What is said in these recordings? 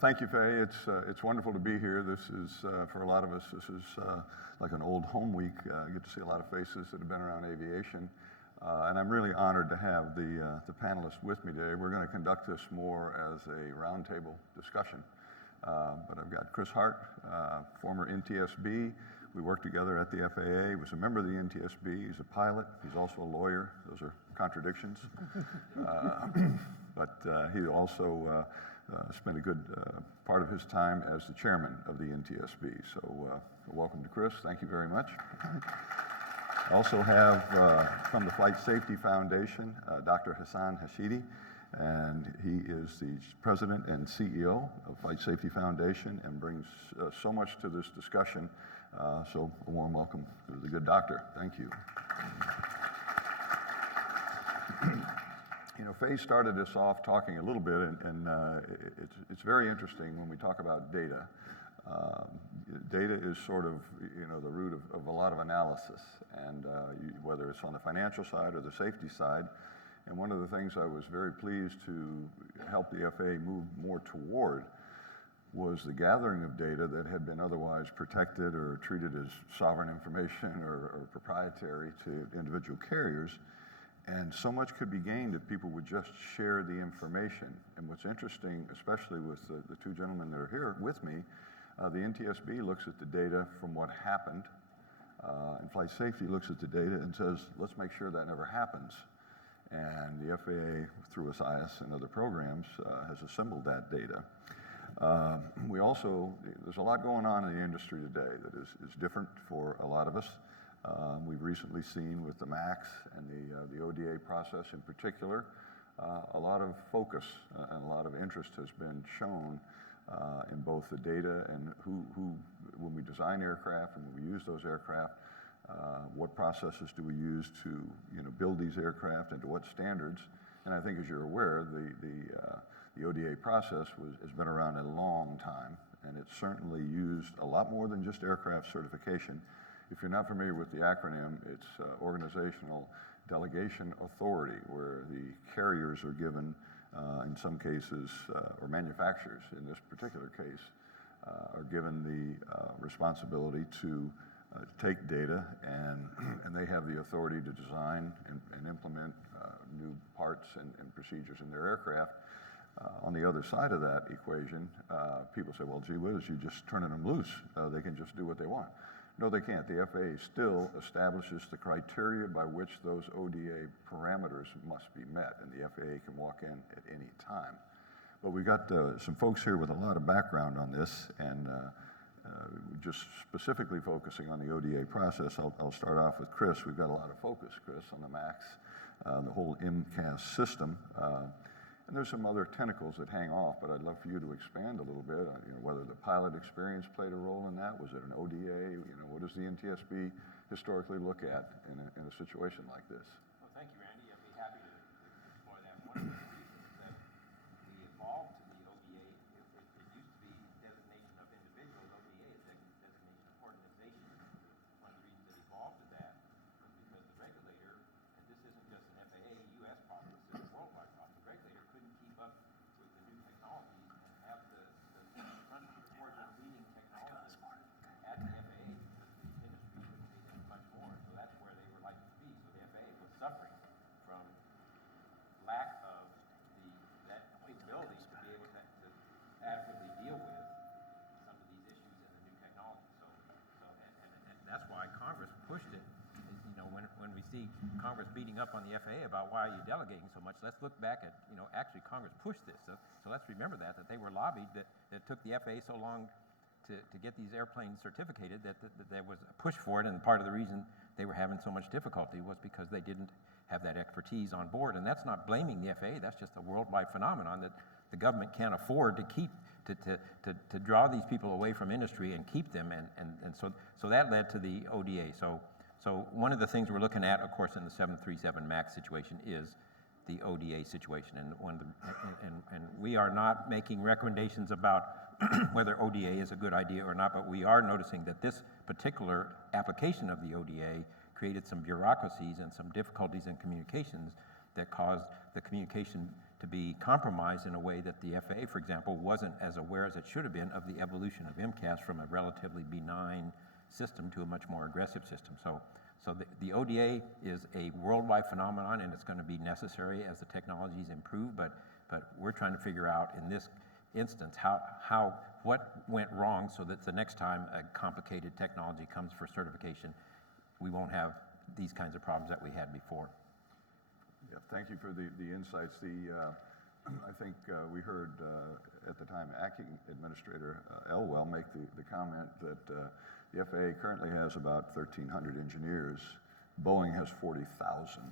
Thank you, Faye. It's wonderful to be here. This is, for a lot of us, this is like an old home week. I get to see a lot of faces that have been around aviation. And I'm really honored to have the panelists with me today. We're going to conduct this more as a roundtable discussion. But I've got Chris Hart, former NTSB. We worked together at the FAA. He was a member of the NTSB. He's a pilot. He's also a lawyer. Those are contradictions. But he also spent a good part of his time as the chairman of the NTSB. So welcome to Chris. Thank you very much. I also have from the Flight Safety Foundation, Dr. Hassan Hashidi, and he is the president and CEO of Flight Safety Foundation and brings so much to this discussion. So a warm welcome to the good doctor. Thank you. You know, Faye started us off talking a little bit, and it's very interesting when we talk about data. Data is sort of, you know, the root of a lot of analysis, and whether it's on the financial side or the safety side. And one of the things I was very pleased to help the FAA move more toward was the gathering of data that had been otherwise protected or treated as sovereign information or proprietary to individual carriers. And so much could be gained if people would just share the information. And what's interesting, especially with the two gentlemen that are here with me, the NTSB looks at the data from what happened, and Flight Safety looks at the data and says, let's make sure that never happens. And the FAA, through SIS and other programs, has assembled that data. There's a lot going on in the industry today that is different for a lot of us. We've recently seen with the MAX and the ODA process in particular, a lot of focus and a lot of interest has been shown in both the data and who when we design aircraft and when we use those aircraft, what processes do we use to build these aircraft and to what standards. And I think, as you're aware, the ODA process has been around a long time, and it's certainly used a lot more than just aircraft certification. If you're not familiar with the acronym, it's Organizational Delegation Authority, where the carriers are given, in some cases, or manufacturers in this particular case, are given the responsibility to take data, and they have the authority to design and implement new parts and procedures in their aircraft. On the other side of that equation, people say, well, gee whiz, you're just turning them loose. They can just do what they want. No, they can't. The FAA still establishes the criteria by which those ODA parameters must be met, and the FAA can walk in at any time. But we've got some folks here with a lot of background on this, and just specifically focusing on the ODA process, I'll start off with Chris. We've got a lot of focus, Chris, on the MAX, the whole MCAS system. And there's some other tentacles that hang off, but I'd love for you to expand a little bit on whether the pilot experience played a role in that. Was it an ODA? What does the NTSB historically look at in a situation like this? Well, thank you, Randy. I'd be happy to explore that. One of the reasons that we evolved to the ODA, it used to be designation of individuals. ODA is designation of organization. One of the reasons it evolved to that was because the regulator, and this isn't just an FAA, U.S. problem, this is a worldwide problem. The regulator couldn't keep up with the new technologies and have the front forward leading technologies at the FAA because the industry couldn't be there much more. So that's where they were likely to be. So the FAA was suffering from lack of that capability to be able to adequately deal with some of these issues and the new technology. And that's why Congress pushed it. When we see Congress beating up on the FAA about why are you delegating so much, let's look back at, actually Congress pushed this. So let's remember that they were lobbied, that it took the FAA so long to get these airplanes certificated that there was a push for it, and part of the reason they were having so much difficulty was because they didn't have that expertise on board. And that's not blaming the FAA, that's just a worldwide phenomenon that the government can't afford to keep, to draw these people away from industry and keep them, and so that led to the ODA. So one of the things we're looking at, of course, in the 737 MAX situation is the ODA situation, and we are not making recommendations about whether ODA is a good idea or not, but we are noticing that this particular application of the ODA created some bureaucracies and some difficulties in communications that caused the communication to be compromised in a way that the FAA, for example, wasn't as aware as it should have been of the evolution of MCAS from a relatively benign system to a much more aggressive system. So the ODA is a worldwide phenomenon, and it's going to be necessary as the technologies improve, but we're trying to figure out in this instance what went wrong so that the next time a complicated technology comes for certification, we won't have these kinds of problems that we had before. Yeah, thank you for the insights. I think we heard at the time Acting Administrator Elwell make the comment that the FAA currently has about 1,300 engineers. Boeing has 40,000.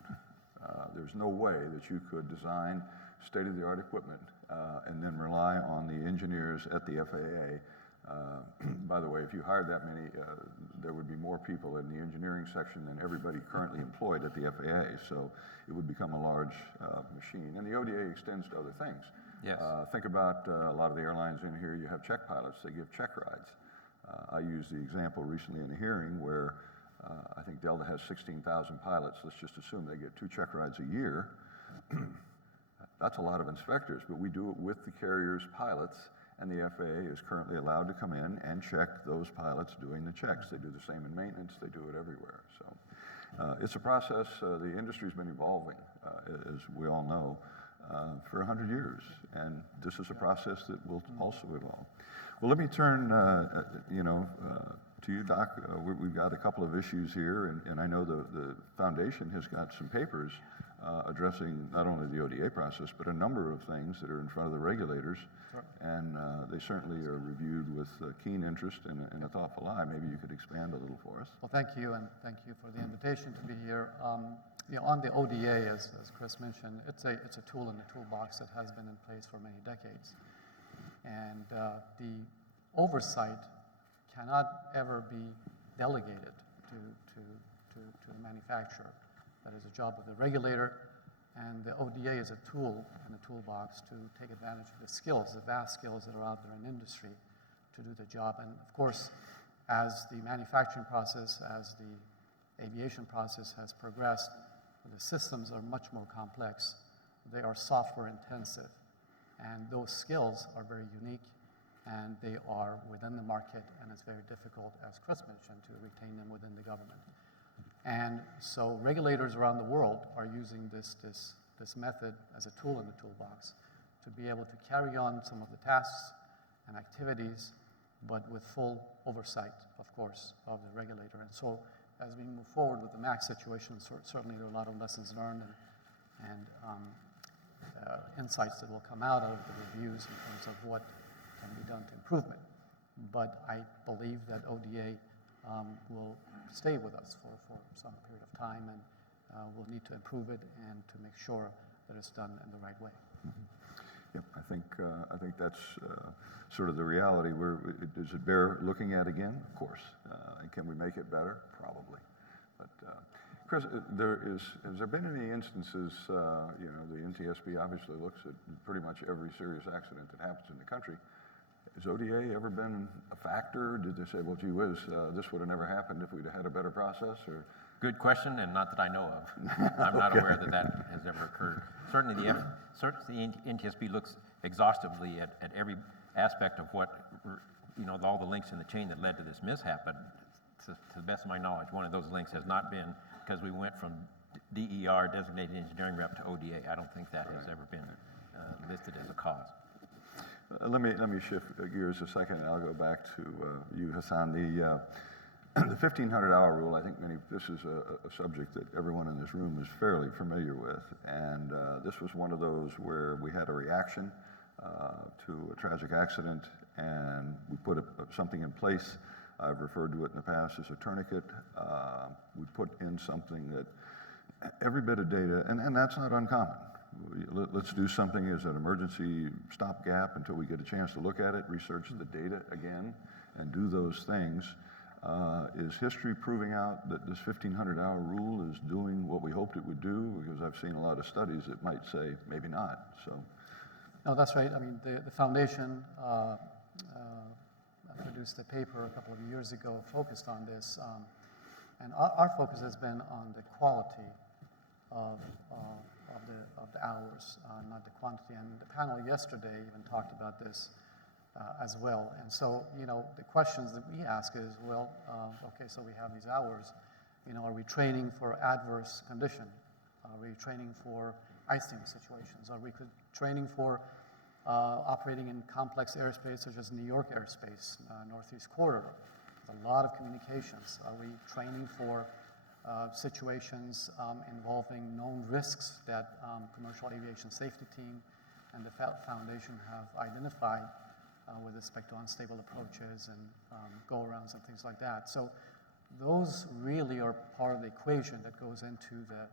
There's no way that you could design state-of-the-art equipment and then rely on the engineers at the FAA. By the way, if you hired that many, there would be more people in the engineering section than everybody currently employed at the FAA, so it would become a large machine. And the ODA extends to other things. Yes. Think about a lot of the airlines in here, you have check pilots, they give check rides. I used the example recently in a hearing where I think Delta has 16,000 pilots. Let's just assume they get 2 check rides a year. That's a lot of inspectors, but we do it with the carrier's pilots, and the FAA is currently allowed to come in and check those pilots doing the checks. They do the same in maintenance, they do it everywhere. So it's a process. The industry's been evolving, as we all know, for 100 years, and this is a process that will also evolve. Well, let me turn to you, Doc. We've got a couple of issues here, and I know the Foundation has got some papers addressing not only the ODA process, but a number of things that are in front of the regulators. Sure. And they certainly are reviewed with keen interest and a thoughtful eye. Maybe you could expand a little for us. Well, thank you, and thank you for the invitation to be here. On the ODA, as Chris mentioned, it's a tool in the toolbox that has been in place for many decades. And the oversight cannot ever be delegated to the manufacturer. That is a job of the regulator, and the ODA is a tool in the toolbox to take advantage of the skills, the vast skills that are out there in industry to do the job. And of course, as the manufacturing process, as the aviation process has progressed, the systems are much more complex. They are software intensive, and those skills are very unique, and they are within the market, and it's very difficult, as Chris mentioned, to retain them within the government. And so regulators around the world are using this method as a tool in the toolbox to be able to carry on some of the tasks and activities, but with full oversight, of course, of the regulator. And so as we move forward with the MAX situation, certainly there are a lot of lessons learned and insights that will come out of the reviews in terms of what can be done to improvement. But I believe that ODA will stay with us for some period of time, and we'll need to improve it and to make sure that it's done in the right way. Mm-hmm. Yep, I think that's sort of the reality. Does it bear looking at again? Of course. And can we make it better? Probably. But Chris, has there been any instances? The NTSB obviously looks at pretty much every serious accident that happens in the country. Has ODA ever been a factor? Did they say, well, gee whiz, this would have never happened if we'd have had a better process? Or good question, and not that I know of. I'm not aware that has ever occurred. Certainly the NTSB looks exhaustively at every aspect of what, all the links in the chain that led to this mishap, but to the best of my knowledge, one of those links has not been because we went from DER, Designated Engineering Rep, to ODA. I don't think that has ever been listed as a cause. Let me shift gears a second, and I'll go back to you, Hassan. The 1,500-hour rule, I think this is a subject that everyone in this room is fairly familiar with, and this was one of those where we had a reaction to a tragic accident, and we put something in place. I've referred to it in the past as a tourniquet. We put in something that every bit of data, and that's not uncommon. Let's do something as an emergency stopgap until we get a chance to look at it, research the data again, and do those things. Is history proving out that this 1,500-hour rule is doing what we hoped it would do? Because I've seen a lot of studies that might say maybe not. So, no, that's right. I mean, the foundation produced a paper a couple of years ago focused on this, and our focus has been on the quality of the hours, not the quantity. And the panel yesterday even talked about this as well. And so, the questions that we ask is, well, okay, so we have these hours, are we training for adverse condition? Are we training for icing situations? Are we training for operating in complex airspace such as New York airspace, Northeast Corridor? There's a lot of communications. Are we training for situations involving known risks that commercial aviation safety team and the foundation have identified with respect to unstable approaches and go-arounds and things like that? So those really are part of the equation that goes into the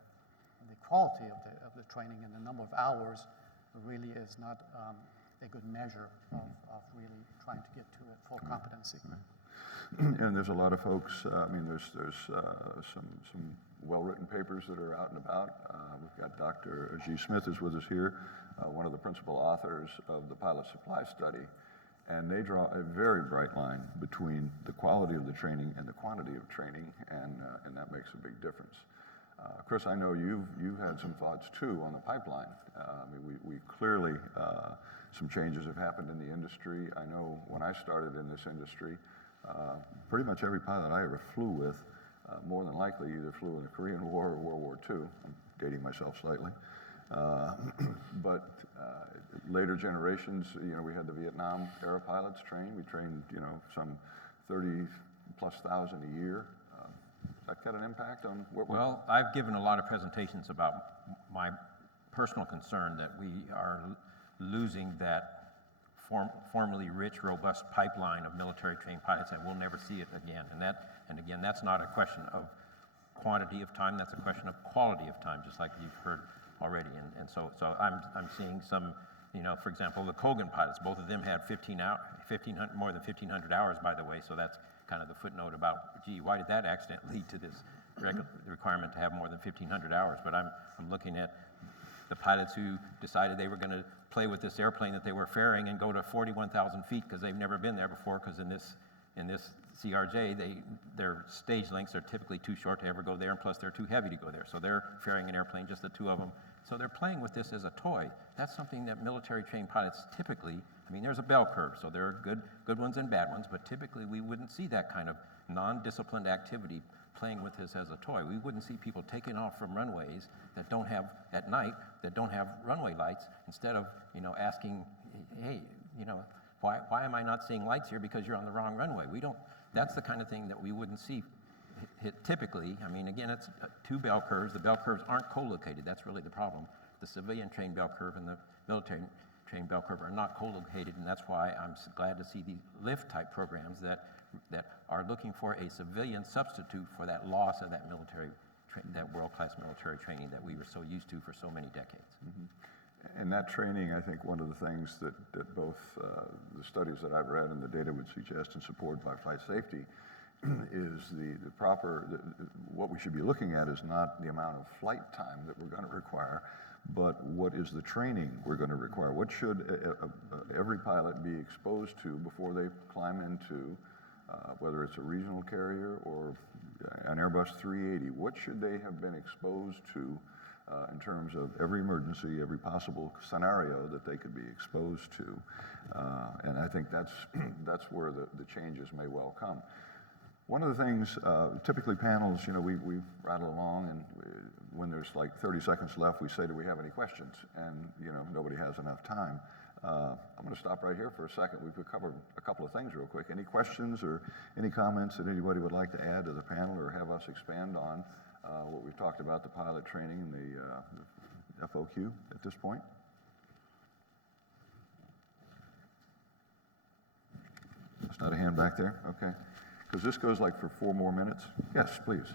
quality of the training, and the number of hours really is not a good measure of really trying to get to a full competency. And there's a lot of folks, there's some well-written papers that are out and about. We've got Dr. G. Smith is with us here, one of the principal authors of the pilot supply study. And they draw a very bright line between the quality of the training and the quantity of training, and that makes a big difference. Chris, I know you've had some thoughts too on the pipeline. We clearly, some changes have happened in the industry. I know when I started in this industry, pretty much every pilot I ever flew with, more than likely either flew in the Korean War or World War II. I'm dating myself slightly. But later generations, we had the Vietnam era pilots trained. We trained, some 30+ thousand a year. That got an impact on what? Well, I've given a lot of presentations about my personal concern that we are losing that formerly rich, robust pipeline of military trained pilots, and we'll never see it again. And again, that's not a question of quantity of time, that's a question of quality of time, just like you've heard already. And so I'm seeing some, for example, the Kogan pilots, both of them had more than 1,500 hours, by the way, so that's kind of the footnote about, gee, why did that accident lead to this requirement to have more than 1,500 hours? But I'm looking at the pilots who decided they were going to play with this airplane that they were ferrying and go to 41,000 feet because they've never been there before, because in this CRJ, their stage lengths are typically too short to ever go there, and plus they're too heavy to go there. So they're ferrying an airplane, just the two of them. So they're playing with this as a toy. That's something that military trained pilots typically, there's a bell curve, so there are good ones and bad ones, but typically we wouldn't see that kind of non-disciplined activity playing with this as a toy. We wouldn't see people taking off from runways that don't have, at night, that don't have runway lights, instead of, asking, hey, why am I not seeing lights here? Because you're on the wrong runway. That's the kind of thing that we wouldn't see typically. Again, it's two bell curves. The bell curves aren't co-located. That's really the problem. The civilian trained bell curve and the military trained bell curve are not co-located, and that's why I'm glad to see these lift type programs that are looking for a civilian substitute for that loss of that that world-class military training that we were so used to for so many decades. Mm-hmm. And that training, I think one of the things that both the studies that I've read and the data would suggest and support by flight safety is what we should be looking at is not the amount of flight time that we're going to require, but what is the training we're going to require? What should every pilot be exposed to before they climb into, whether it's a regional carrier or an Airbus 380, what should they have been exposed to in terms of every emergency, every possible scenario that they could be exposed to? And I think that's where the changes may well come. One of the things, typically panels, we rattle along, and when there's like 30 seconds left, we say, do we have any questions? And, nobody has enough time. I'm going to stop right here for a second. We've covered a couple of things real quick. Any questions or any comments that anybody would like to add to the panel or have us expand on what we've talked about, the pilot training and the FOQ at this point? That's not a hand back there? Okay. Because this goes like for 4 more minutes. Yes, please.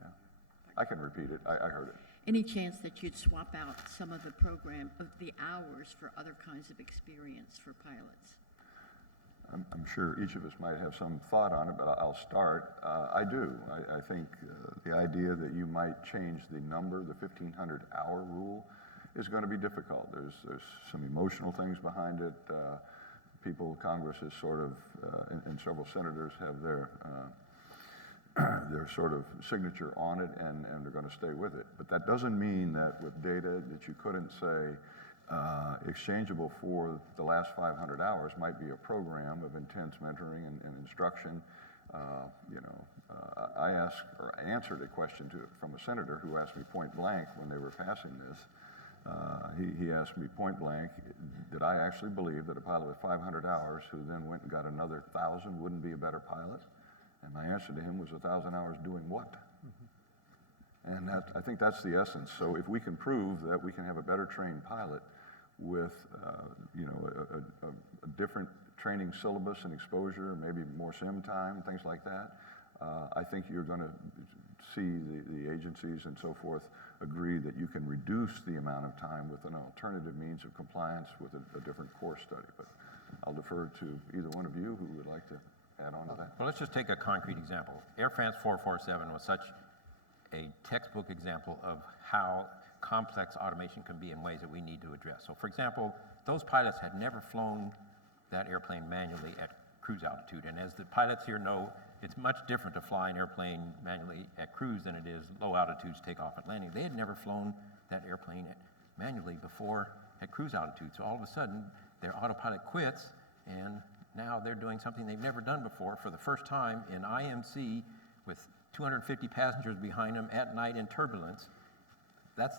Yeah. I can repeat it. I heard it. Any chance that you'd swap out some of the program of the hours for other kinds of experience for pilots? I'm sure each of us might have some thought on it, but I'll start. I do. I think the idea that you might change the number, the 1,500-hour rule, is going to be difficult. There's some emotional things behind it. people, Congress is sort of, and several senators have their sort of signature on it, and they're going to stay with it. But that doesn't mean that with data that you couldn't say exchangeable for the last 500 hours might be a program of intense mentoring and instruction. I asked or answered a question from a senator who asked me point blank when they were passing this. He asked me point blank, did I actually believe that a pilot with 500 hours who then went and got another 1,000 wouldn't be a better pilot? And my answer to him was 1,000 hours doing what? And I think that's the essence. So if we can prove that we can have a better trained pilot with a different training syllabus and exposure, maybe more sim time, things like that, I think you're going to see the agencies and so forth agree that you can reduce the amount of time with an alternative means of compliance with a different course study. But I'll defer to either one of you who would like to add on to that. Well, let's just take a concrete example. Air France 447 was such a textbook example of how complex automation can be in ways that we need to address. So, for example, those pilots had never flown that airplane manually at cruise altitude. And as the pilots here know, it's much different to fly an airplane manually at cruise than it is low altitudes, takeoff and landing. They had never flown that airplane manually before at cruise altitude. So all of a sudden, their autopilot quits, and now they're doing something they've never done before for the first time in IMC with 250 passengers behind them at night in turbulence. That's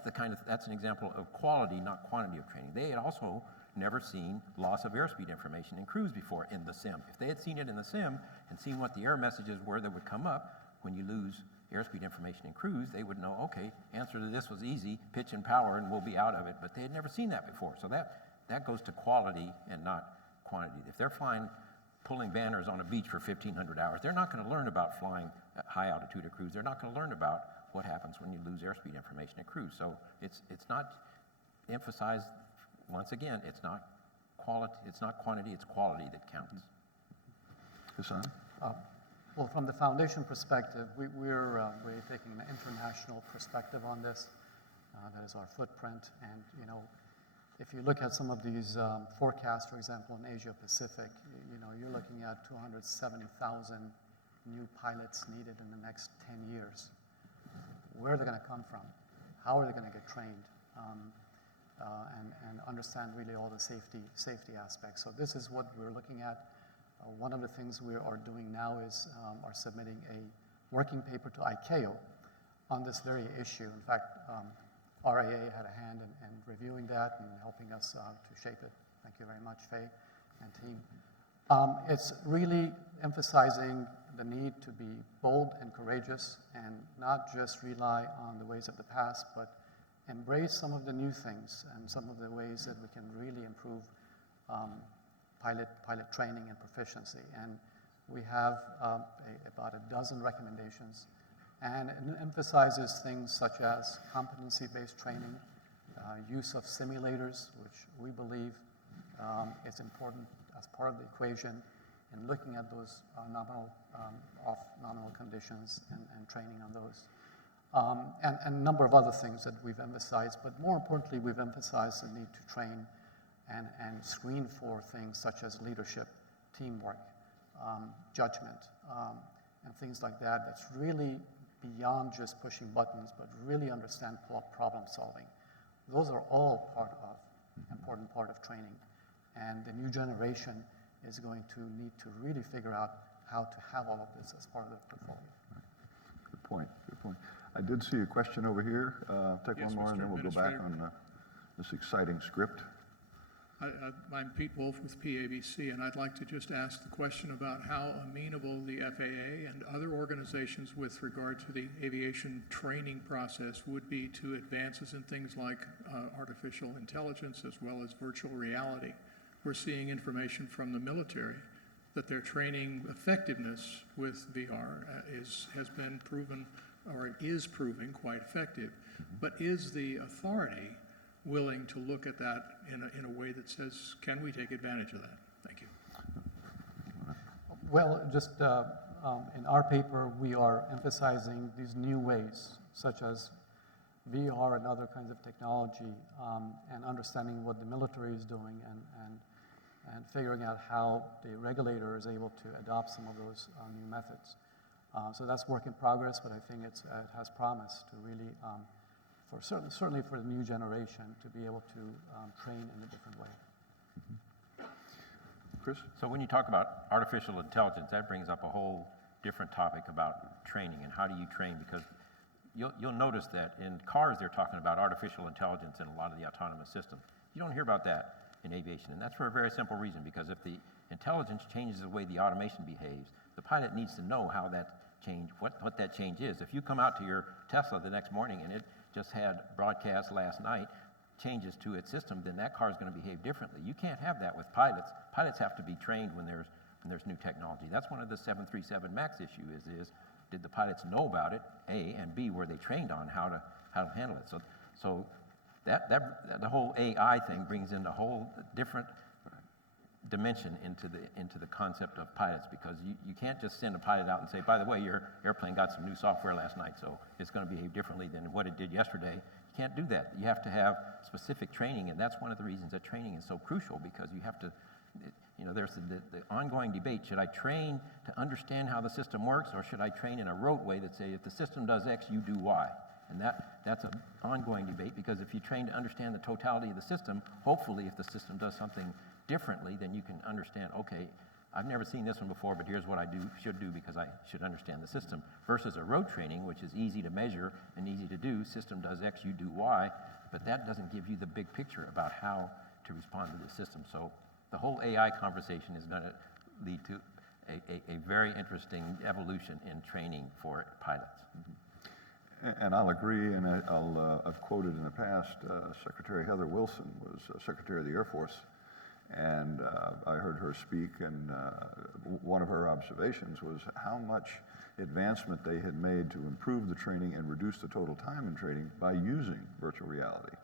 an example of quality, not quantity of training. They had also never seen loss of airspeed information in cruise before in the sim. If they had seen it in the sim and seen what the error messages were that would come up when you lose airspeed information in cruise, they would know, okay, answer to this was easy, pitch and power, and we'll be out of it. But they had never seen that before. So that goes to quality and not quantity. If they're flying, pulling banners on a beach for 1,500 hours, they're not going to learn about flying at high altitude at cruise. They're not going to learn about what happens when you lose airspeed information at cruise. So it's not emphasized. Once again, it's not quality, it's not quantity, it's quality that counts. Hassan? Well, from the foundation perspective, we're taking an international perspective on this. That is our footprint. And, if you look at some of these forecasts, for example, in Asia Pacific, you're looking at 270,000 new pilots needed in the next 10 years. Where are they going to come from? How are they going to get trained? And understand really all the safety aspects. So this is what we're looking at. One of the things we are doing now is are submitting a working paper to ICAO on this very issue. In fact, RAA had a hand in reviewing that and helping us to shape it. Thank you very much, Faye and team. It's really emphasizing the need to be bold and courageous and not just rely on the ways of the past, but embrace some of the new things and some of the ways that we can really improve pilot training and proficiency. And we have about a dozen recommendations, and it emphasizes things such as competency-based training, use of simulators, which we believe is important as part of the equation in looking at those off-nominal conditions and training on those. And a number of other things that we've emphasized, but more importantly, we've emphasized the need to train and screen for things such as leadership, teamwork, judgment, and things like that. That's really beyond just pushing buttons, but really understand problem solving. Those are all important part of training. And the new generation is going to need to really figure out how to have all of this as part of their portfolio. Good point, good point. I did see a question over here. Take Yes, one more, Mr. and then we'll go back Administrator. on this exciting script. I'm Pete Wolf with PABC, and I'd like to just ask the question about how amenable the FAA and other organizations with regard to the aviation training process would be to advances in things like artificial intelligence as well as virtual reality. We're seeing information from the military that their training effectiveness with VR has been proven, or is proving quite effective. But is the authority willing to look at that in a way that says, can we take advantage of that? Thank you. Well, just in our paper, we are emphasizing these new ways, such as VR and other kinds of technology, and understanding what the military is doing, and and figuring out how the regulator is able to adopt some of those new methods. So that's work in progress, but I think it has promise to really, certainly for the new generation, to be able to train in a different way. Chris? So when you talk about artificial intelligence, that brings up a whole different topic about training and how do you train, because you'll notice that in cars they're talking about artificial intelligence in a lot of the autonomous systems. You don't hear about that in aviation, and that's for a very simple reason, because if the intelligence changes the way the automation behaves, the pilot needs to know how that change, what that change is. If you come out to your Tesla the next morning and it just had broadcast last night changes to its system, then that car is going to behave differently. You can't have that with pilots. Pilots have to be trained when there's new technology. That's one of the 737 MAX issue is did the pilots know about it, A, and B, were they trained on how to handle it? So that the whole AI thing brings in a whole different dimension into the concept of pilots, because you can't just send a pilot out and say, by the way, your airplane got some new software last night, so it's going to behave differently than what it did yesterday. You can't do that. You have to have specific training, and that's one of the reasons that training is so crucial, because you have to, there's the ongoing debate, should I train to understand how the system works, or should I train in a rote way that say, if the system does X, you do Y? And that's an ongoing debate, because if you train to understand the totality of the system, hopefully if the system does something differently, then you can understand, okay, I've never seen this one before, but here's what I should do because I should understand the system, versus a rote training, which is easy to measure and easy to do. System does X, you do Y, but that doesn't give you the big picture about how to respond to the system. So the whole AI conversation is going to lead to a very interesting evolution in training for pilots. And I'll agree, and I've quoted in the past, Secretary Heather Wilson was Secretary of the Air Force, and I heard her speak, and one of her observations was how much advancement they had made to improve the training and reduce the total time in training by using virtual reality.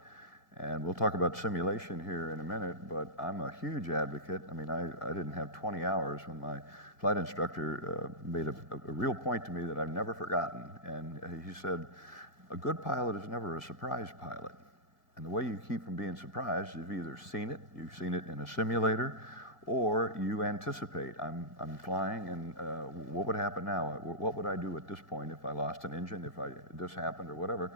And we'll talk about simulation here in a minute, but I'm a huge advocate. I mean, I didn't have 20 hours when my flight instructor made a real point to me that I've never forgotten. And he said, a good pilot is never a surprise pilot. And the way you keep from being surprised, you've either seen it, you've seen it in a simulator, or you anticipate, I'm flying, and what would happen now? What would I do at this point if I lost an engine, if this happened, or whatever?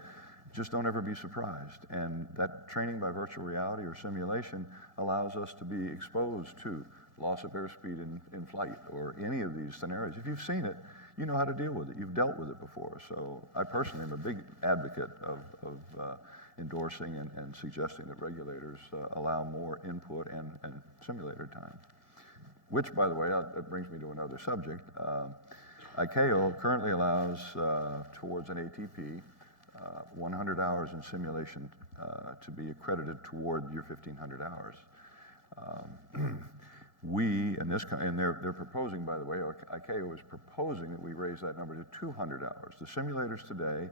Just don't ever be surprised. And that training by virtual reality or simulation allows us to be exposed to loss of airspeed in flight, or any of these scenarios. If you've seen it, you know how to deal with it. You've dealt with it before. So I personally am a big advocate of endorsing and suggesting that regulators allow more input and simulator time. Which, by the way, that brings me to another subject. ICAO currently allows, towards an ATP, 100 hours in simulation to be accredited toward your 1,500 hours. We, and they're proposing, by the way, ICAO is proposing that we raise that number to 200 hours. The simulators today,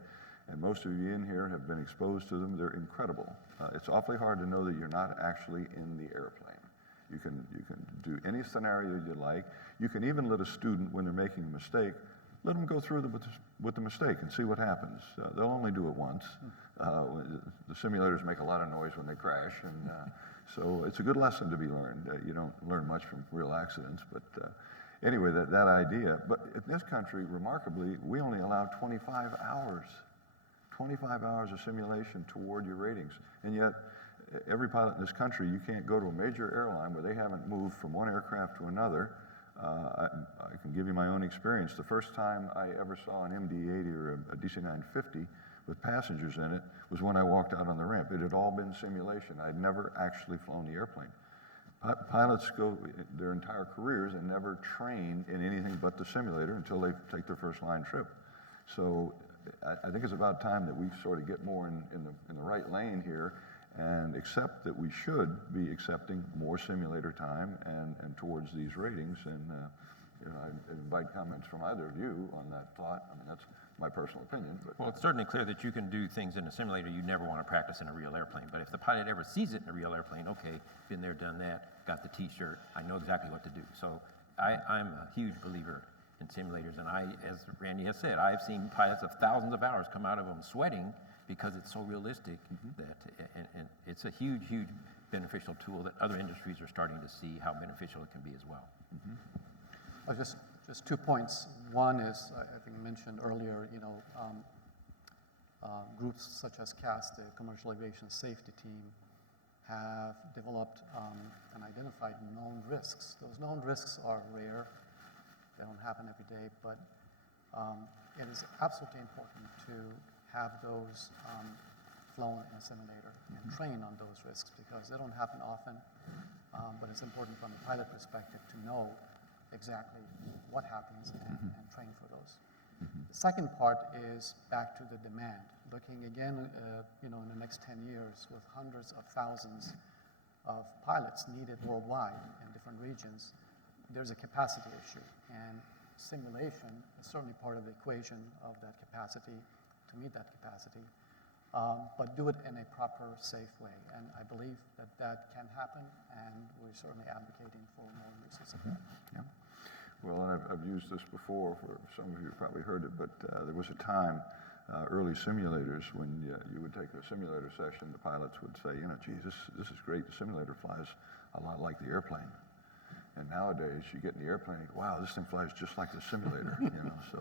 and most of you in here have been exposed to them, they're incredible. It's awfully hard to know that you're not actually in the airplane. You can do any scenario you like. You can even let a student, when they're making a mistake, let them go through with the mistake and see what happens. They'll only do it once. The simulators make a lot of noise when they crash, and so it's a good lesson to be learned. You don't learn much from real accidents, but anyway, that idea. But in this country, remarkably, we only allow 25 hours. 25 hours of simulation toward your ratings. And yet, every pilot in this country, you can't go to a major airline where they haven't moved from one aircraft to another. I can give you my own experience. The first time I ever saw an MD-80 or a DC-950 with passengers in it was when I walked out on the ramp. It had all been simulation. I'd never actually flown the airplane. Pilots go their entire careers and never train in anything but the simulator until they take their first line trip. So I think it's about time that we sort of get more in the right lane here and accept that we should be accepting more simulator time and towards these ratings. And I invite comments from either of you on that thought. I mean, that's my personal opinion. But well, it's certainly clear that you can do things in a simulator you never want to practice in a real airplane. But if the pilot ever sees it in a real airplane, okay, been there, done that, got the T-shirt, I know exactly what to do. So I'm a huge believer in simulators, and as Randy has said, I've seen pilots of thousands of hours come out of them sweating because it's so realistic that, and it's a huge beneficial tool that other industries are starting to see how beneficial it can be as well. Just 2 points. One is, I think mentioned earlier, groups such as CAS, the Commercial Aviation Safety Team, have developed and identified known risks. Those known risks are rare. They don't happen every day, but it is absolutely important to have those flown in a simulator and train on those risks because they don't happen often, but it's important from a pilot perspective to know exactly what happens and train for those. The second part is back to the demand. Looking again, in the next 10 years with hundreds of thousands of pilots needed worldwide in different regions, there's a capacity issue. And simulation is certainly part of the equation of that capacity to meet that capacity, but do it in a proper, safe way. And I believe that that can happen, and we're certainly advocating for more uses of that. Yeah. Well, and I've used this before, for some of you have probably heard it, but there was a time, early simulators, when you would take a simulator session, the pilots would say, geez, this is great, the simulator flies a lot like the airplane. And nowadays, you get in the airplane, and you go, wow, this thing flies just like the simulator, So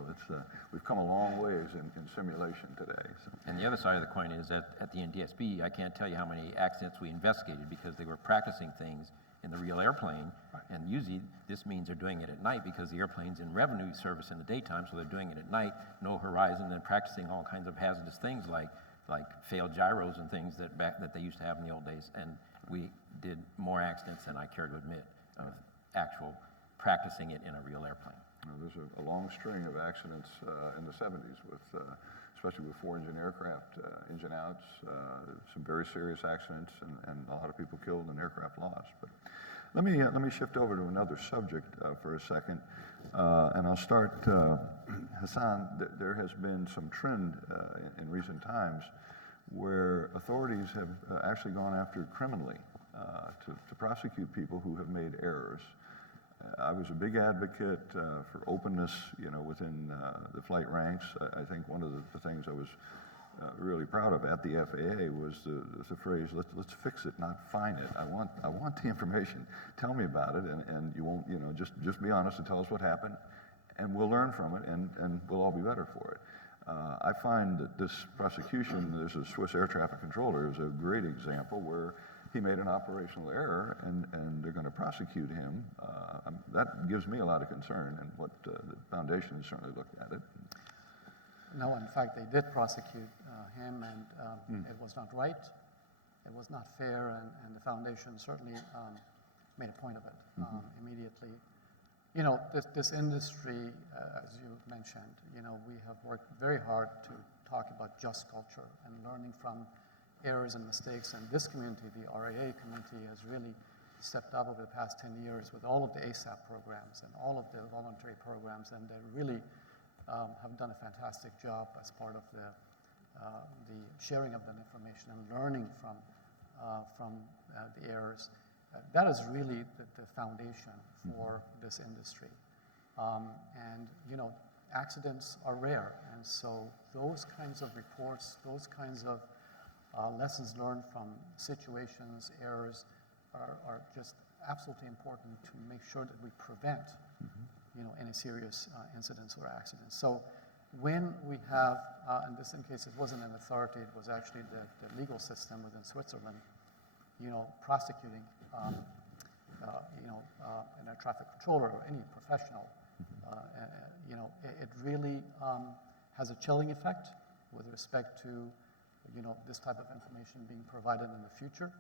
we've come a long ways in simulation today. So. And the other side of the coin is that at the NDSB, I can't tell you how many accidents we investigated because they were practicing things in the real airplane, and usually this means they're doing it at night because the airplane's in revenue service in the daytime, so they're doing it at night, no horizon, and practicing all kinds of hazardous things like failed gyros and things that they used to have in the old days. And we did more accidents than I care to admit of actual practicing it in a real airplane. There's a long string of accidents in the 70s with, especially with four-engine aircraft, engine outs, some very serious accidents, and a lot of people killed and aircraft lost. But let me shift over to another subject for a second, and I'll start, Hassan. There has been some trend in recent times where authorities have actually gone after criminally to prosecute people who have made errors. I was a big advocate for openness, within the flight ranks. I think one of the things I was really proud of at the FAA was the phrase, let's fix it, not fine it. I want the information. Tell me about it, and you won't, just be honest and tell us what happened, and we'll learn from it, and we'll all be better for it. I find that this prosecution, there's a Swiss air traffic controller, is a great example where he made an operational error, and they're going to prosecute him. That gives me a lot of concern, and what the foundation has certainly looked at it. No, in fact, they did prosecute him, and it was not right, it was not fair, and the foundation certainly made a point of it immediately. This industry, as you mentioned, we have worked very hard to talk about just culture and learning from errors and mistakes, and this community, the RAA community, has really stepped up over the past 10 years with all of the ASAP programs and all of the voluntary programs, and they really have done a fantastic job as part of the sharing of that information and learning from the errors. That is really the foundation for this industry. Accidents are rare, and so those kinds of reports, those kinds of lessons learned from situations, errors, are just absolutely important to make sure that we prevent, any serious incidents or accidents. So when we have, in this case, it wasn't an authority, it was actually the legal system within Switzerland, prosecuting, an air traffic controller or any professional, it really has a chilling effect with respect to this type of information being provided in the future,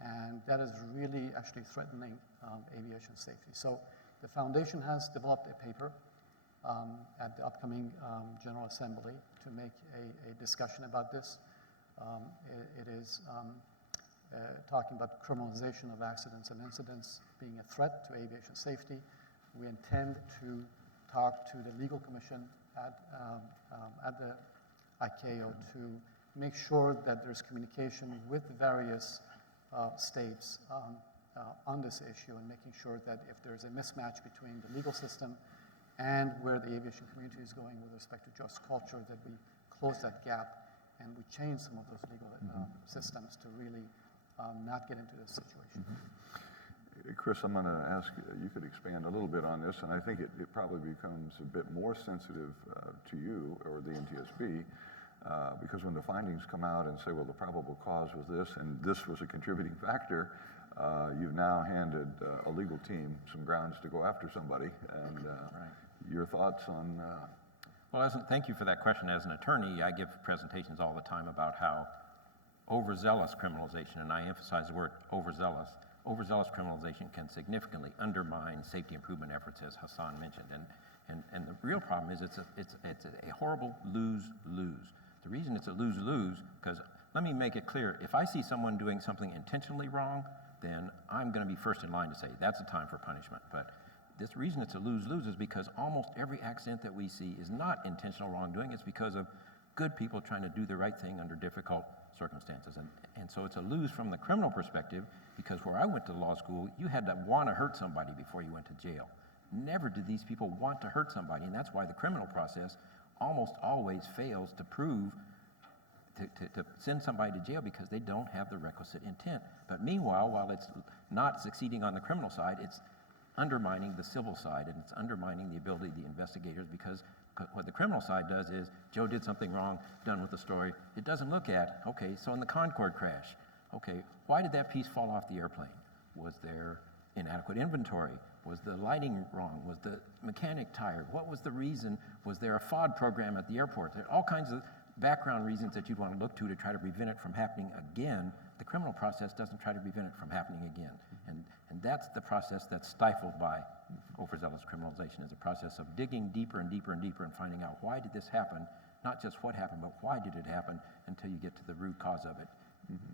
and that is really actually threatening aviation safety. So the foundation has developed a paper at the upcoming General Assembly to make a discussion about this. It is talking about criminalization of accidents and incidents being a threat to aviation safety. We intend to talk to the legal commission at the ICAO to make sure that there's communication with the various states on this issue, and making sure that if there's a mismatch between the legal system and where the aviation community is going with respect to just culture, that we close that gap and we change some of those legal systems to really not get into this situation. Chris, I'm going to ask you could expand a little bit on this, and I think it probably becomes a bit more sensitive to you or the NTSB, because when the findings come out and say, well, the probable cause was this, and this was a contributing factor, you've now handed a legal team some grounds to go after somebody. And your thoughts on... Well, thank you for that question. As an attorney, I give presentations all the time about how overzealous criminalization, and I emphasize the word overzealous criminalization can significantly undermine safety improvement efforts, as Hassan mentioned. And the real problem is it's a horrible lose-lose. The reason it's a lose-lose, because let me make it clear, if I see someone doing something intentionally wrong, then I'm going to be first in line to say that's a time for punishment. But this reason it's a lose-lose is because almost every accident that we see is not intentional wrongdoing. It's because of good people trying to do the right thing under difficult circumstances. And so it's a lose from the criminal perspective, because where I went to law school, you had to want to hurt somebody before you went to jail. Never did these people want to hurt somebody, and that's why the criminal process almost always fails to prove to send somebody to jail, because they don't have the requisite intent. But meanwhile, while it's not succeeding on the criminal side, it's undermining the civil side, and it's undermining the ability of the investigators, because what the criminal side does is, Joe did something wrong, done with the story. It doesn't look at, okay, so in the Concorde crash, okay, why did that piece fall off the airplane? Was there inadequate inventory? Was the lighting wrong? Was the mechanic tired? What was the reason? Was there a FOD program at the airport? There are all kinds of background reasons that you'd want to look to try to prevent it from happening again. The criminal process doesn't try to prevent it from happening again. And that's the process that's stifled by overzealous criminalization, is a process of digging deeper and deeper and deeper and finding out, why did this happen? Not just what happened, but why did it happen, until you get to the root cause of it.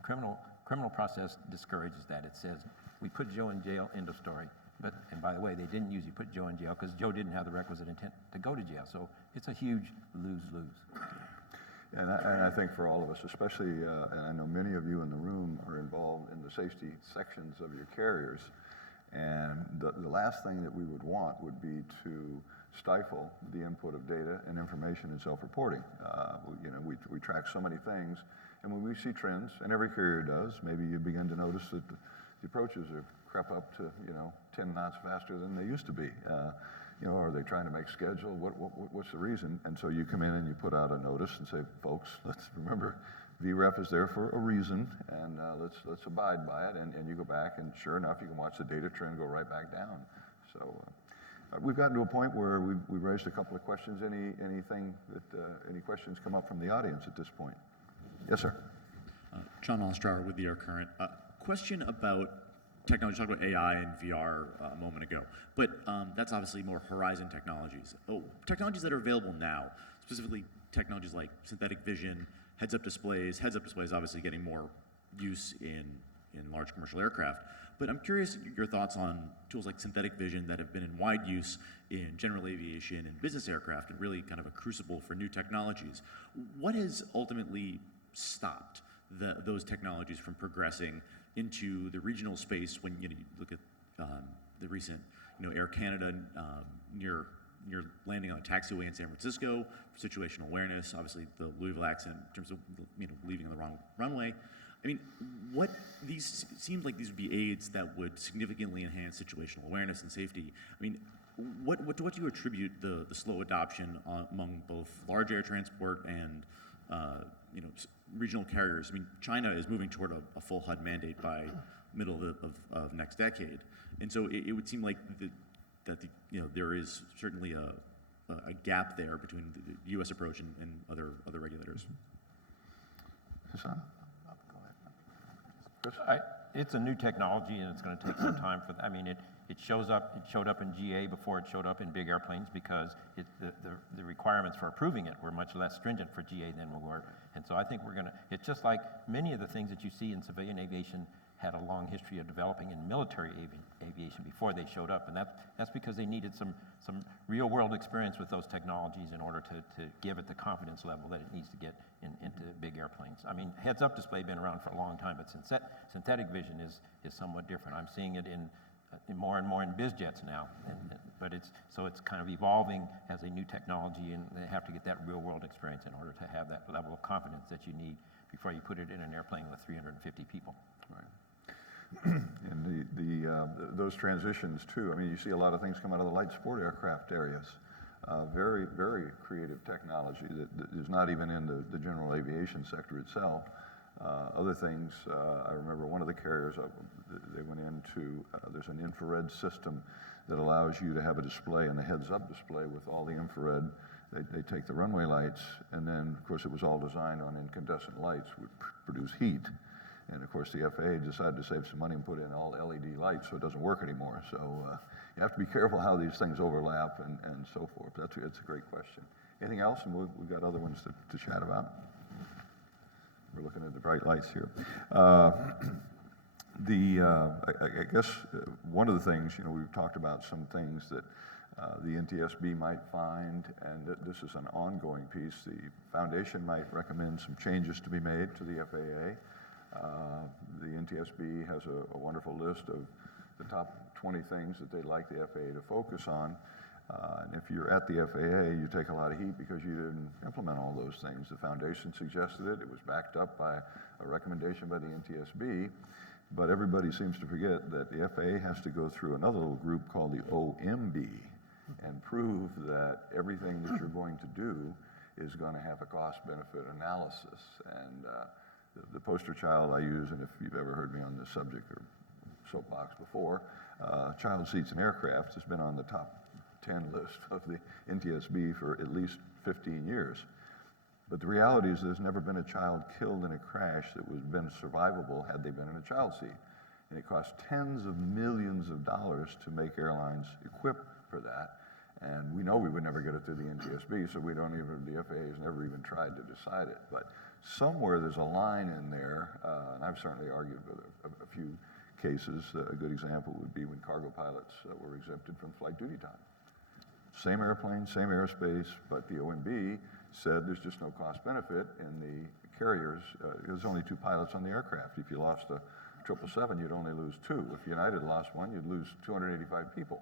Criminal process discourages that. It says, we put Joe in jail, end of story. And by the way, they didn't usually put Joe in jail because Joe didn't have the requisite intent to go to jail. So it's a huge lose-lose. And I think for all of us, especially, and I know many of you in the room are involved in the safety sections of your carriers, and the last thing that we would want would be to stifle the input of data and information in self-reporting. We track so many things, and when we see trends, and every carrier does, maybe you begin to notice that the approaches are crept up to 10 knots faster than they used to be. Are they trying to make schedule? What's the reason? And so you come in and you put out a notice and say, folks, let's remember, VREF is there for a reason, and let's abide by it. And you go back, and sure enough, you can watch the data trend go right back down. So we've gotten to a point where we've raised a couple of questions. Any questions come up from the audience at this point? Yes, sir. John Ostrauer with the Air Current. Question about technology. You talked about AI and VR a moment ago, but that's obviously more horizon technologies. Technologies that are available now, specifically technologies like synthetic vision, heads-up displays. Heads-up displays obviously getting more use in large commercial aircraft. But I'm curious your thoughts on tools like synthetic vision that have been in wide use in general aviation and business aircraft, and really kind of a crucible for new technologies. What has ultimately stopped those technologies from progressing into the regional space? When you look at the recent Air Canada near landing on a taxiway in San Francisco for situational awareness, obviously the Louisville accident in terms of leaving on the wrong runway. I mean, these seemed like these would be aids that would significantly enhance situational awareness and safety. I mean, what do you attribute the slow adoption among both large air transport and regional carriers? I mean, China is moving toward a full HUD mandate by middle of next decade, and so it would seem like there is certainly a gap there between the U.S. approach and other regulators. Hassan? It's a new technology, and it's going to take some time for that. I mean, it showed up in GA before it showed up in big airplanes, because the requirements for approving it were much less stringent for GA than we were. And so I think it's just like many of the things that you see in civilian aviation had a long history of developing in military aviation before they showed up. And that's because they needed some real world experience with those technologies in order to give it the confidence level that it needs to get into big airplanes. I mean, heads-up display been around for a long time, but synthetic vision is somewhat different. I'm seeing it in more and more in biz jets now, and but it's kind of evolving as a new technology, and they have to get that real world experience in order to have that level of confidence that you need before you put it in an airplane with 350 people. Right. And those transitions too, I mean, you see a lot of things come out of the light sport aircraft areas. Very, very creative technology that is not even in the general aviation sector itself. Other things, I remember one of the carriers, they went into, there's an infrared system that allows you to have a display, and a heads-up display with all the infrared. They take the runway lights, and then, of course, it was all designed on incandescent lights, which produce heat. And of course, the FAA decided to save some money and put in all LED lights, so it doesn't work anymore. So you have to be careful how these things overlap and so forth. It's a great question. Anything else? And we've got other ones to chat about. We're looking at the bright lights here. I guess one of the things, we've talked about some things that the NTSB might find, and this is an ongoing piece. The foundation might recommend some changes to be made to the FAA. The NTSB has a wonderful list of the top 20 things that they'd like the FAA to focus on. And if you're at the FAA, you take a lot of heat because you didn't implement all those things. The foundation suggested it. It was backed up by a recommendation by the NTSB. But everybody seems to forget that the FAA has to go through another little group called the OMB and prove that everything that you're going to do is going to have a cost-benefit analysis. And the poster child I use, and if you've ever heard me on this subject or soapbox before, child seats in aircraft has been on the top 10 list of the NTSB for at least 15 years. But the reality is there's never been a child killed in a crash that would have been survivable had they been in a child seat. And it costs tens of millions of dollars to make airlines equipped for that. And we know we would never get it through the NTSB, so the FAA has never even tried to decide it. But somewhere there's a line in there, and I've certainly argued with a few cases. A good example would be when cargo pilots were exempted from flight duty time. Same airplane, same airspace, but the OMB said there's just no cost benefit, and the carriers, there's only 2 pilots on the aircraft. If you lost a 777, you'd only lose 2. If United lost one, you'd lose 285 people.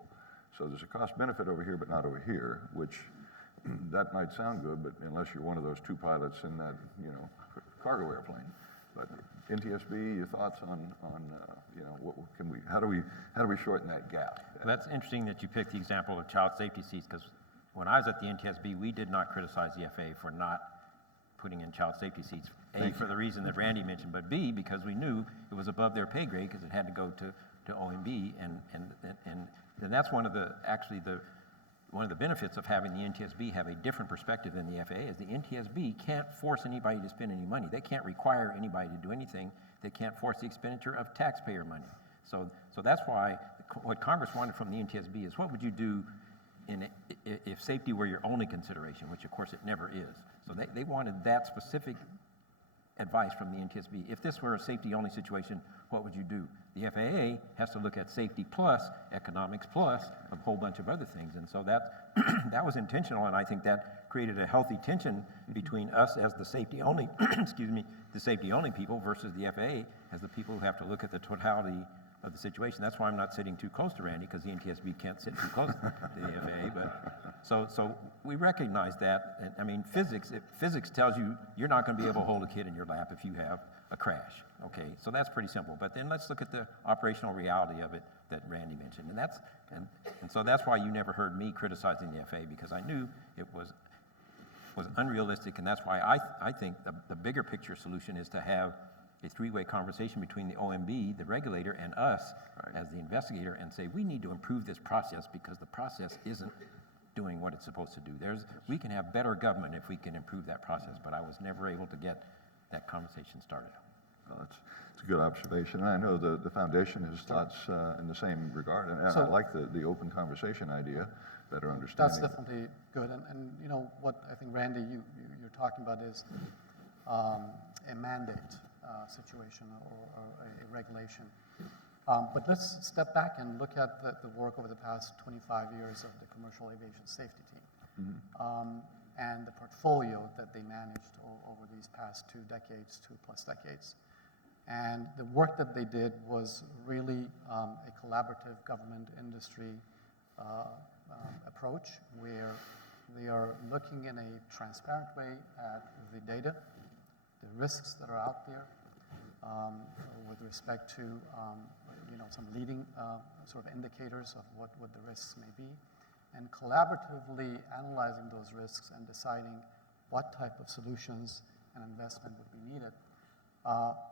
So there's a cost benefit over here, but not over here, which that might sound good, but unless you're one of those 2 pilots in that, cargo airplane. But NTSB, your thoughts on what can we, how do we shorten that gap? Well, that's interesting that you picked the example of child safety seats, because when I was at the NTSB, we did not criticize the FAA for not putting in child safety seats. A, for the reason that Randy mentioned, but B, because we knew it was above their pay grade because it had to go to OMB, and that's one of the benefits of having the NTSB have a different perspective than the FAA is the NTSB can't force anybody to spend any money. They can't require anybody to do anything. They can't force the expenditure of taxpayer money. So that's why what Congress wanted from the NTSB is what would you do if safety were your only consideration, which of course it never is. So they wanted that specific advice from the NTSB. If this were a safety-only situation, what would you do? The FAA has to look at safety plus, economics plus, a whole bunch of other things. And so that was intentional, and I think that created a healthy tension between us as the safety-only, the safety-only people versus the FAA as the people who have to look at the totality of the situation. That's why I'm not sitting too close to Randy, because the NTSB can't sit too close to the FAA. But so we recognize that. And, I mean, physics tells you you're not going to be able to hold a kid in your lap if you have a crash. Okay, so that's pretty simple. But then let's look at the operational reality of it that Randy mentioned, and so that's why you never heard me criticizing the FAA, because I knew it was unrealistic, and that's why I think the bigger picture solution is to have a 3-way conversation between the OMB, the regulator, and us as the investigator, and say we need to improve this process because the process isn't doing what it's supposed to do. We can have better government if we can improve that process, but I was never able to get that conversation started. Well, it's a good observation. And I know the foundation has thoughts in the same regard, and So- I like the open conversation idea, better understanding. That's definitely good. And what I think, Randy, you're talking about is a mandate situation or a regulation. But let's step back and look at the work over the past 25 years of the Commercial Aviation Safety Team and the portfolio that they managed over these past 2 plus decades. And the work that they did was really a collaborative government industry approach where they are looking in a transparent way at the data, the risks that are out there, with respect to some leading sort of indicators of what the risks may be, and collaboratively analyzing those risks and deciding what type of solutions and investment would be needed,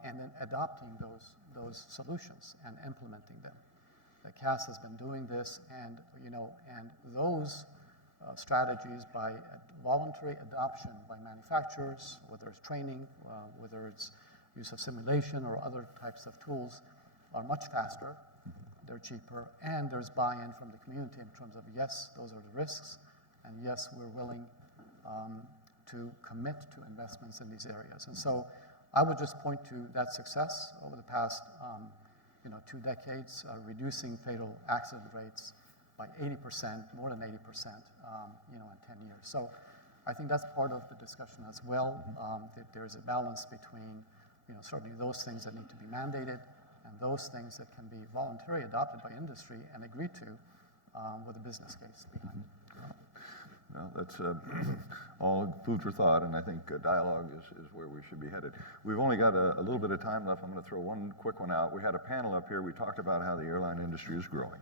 and then adopting those solutions and implementing them. The CAS has been doing this, and those strategies by voluntary adoption by manufacturers, whether it's training, whether it's use of simulation or other types of tools, are much faster, they're cheaper, and there's buy-in from the community in terms of, yes, those are the risks, and yes, we're willing to commit to investments in these areas. And so I would just point to that success over the past 2 decades, reducing fatal accident rates by 80%, more than 80%, in 10 years. So I think that's part of the discussion as well, that there's a balance between certainly those things that need to be mandated and those things that can be voluntarily adopted by industry and agreed to with a business case behind it. Well, that's all food for thought, and I think dialogue is where we should be headed. We've only got a little bit of time left. I'm going to throw one quick one out. We had a panel up here. We talked about how the airline industry is growing.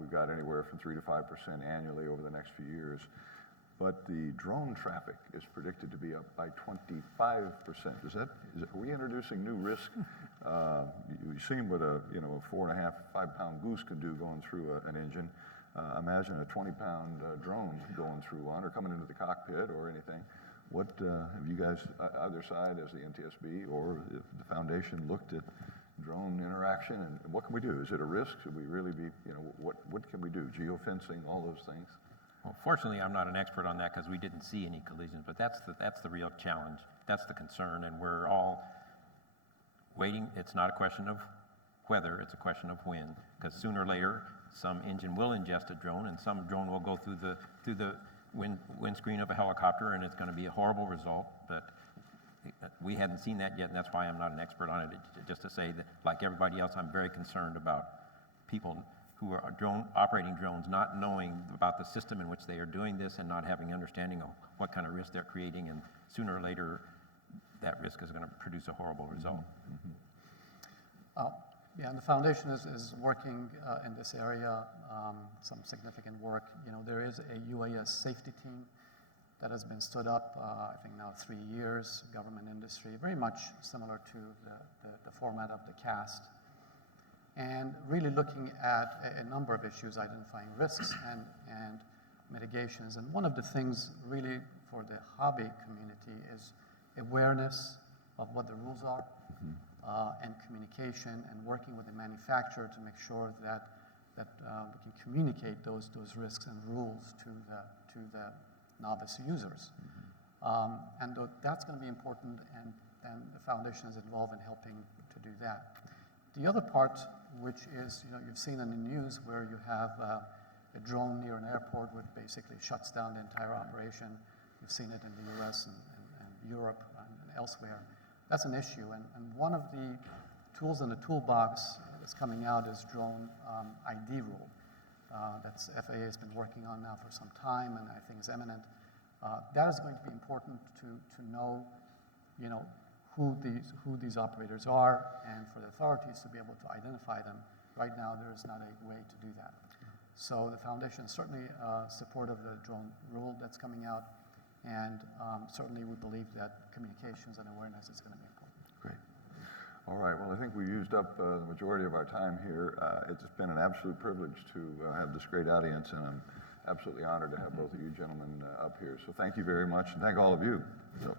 We've got anywhere from 3 to 5% annually over the next few years. But the drone traffic is predicted to be up by 25%. Are we introducing new risk? You've seen what a 4.5, 5-pound goose can do going through an engine. Imagine a 20-pound drone going through one or coming into the cockpit or anything. What have you guys, either side as the NTSB or the foundation, looked at drone interaction, and what can we do? Is it a risk? Should we really be, what can we do? Geofencing, all those things? Well, fortunately, I'm not an expert on that because we didn't see any collisions, but that's the real challenge. That's the concern, and we're all waiting. It's not a question of whether, it's a question of when, because sooner or later, some engine will ingest a drone, and some drone will go through the windscreen of a helicopter, and it's going to be a horrible result. But we hadn't seen that yet, and that's why I'm not an expert on it. Just to say that, like everybody else, I'm very concerned about people who are operating drones not knowing about the system in which they are doing this and not having understanding of what kind of risk they're creating, and sooner or later, that risk is going to produce a horrible result. Yeah, and the foundation is working in this area, some significant work. There is a UAS safety team that has been stood up, I think now 3 years, government industry, very much similar to the format of the CAST, and really looking at a number of issues, identifying risks and mitigations. And one of the things really for the hobby community is awareness of what the rules are, and communication, and working with the manufacturer to make sure that we can communicate those risks and rules to the novice users. And that's going to be important, and the foundation is involved in helping to do that. The other part, which is, you've seen in the news where you have a drone near an airport which basically shuts down the entire operation. You've seen it in the US and Europe and elsewhere. That's an issue, and one of the tools in the toolbox that's coming out is drone ID rule. That's FAA has been working on now for some time, and I think is imminent. That is going to be important to know, who these operators are, and for the authorities to be able to identify them. Right now, there is not a way to do that. So the foundation is certainly supportive of the drone rule that's coming out, and certainly we believe that communications and awareness is going to be important. Great. All right, well, I think we used up the majority of our time here. It's been an absolute privilege to have this great audience, and I'm absolutely honored to have both of you gentlemen up here. So thank you very much, and thank all of you. So.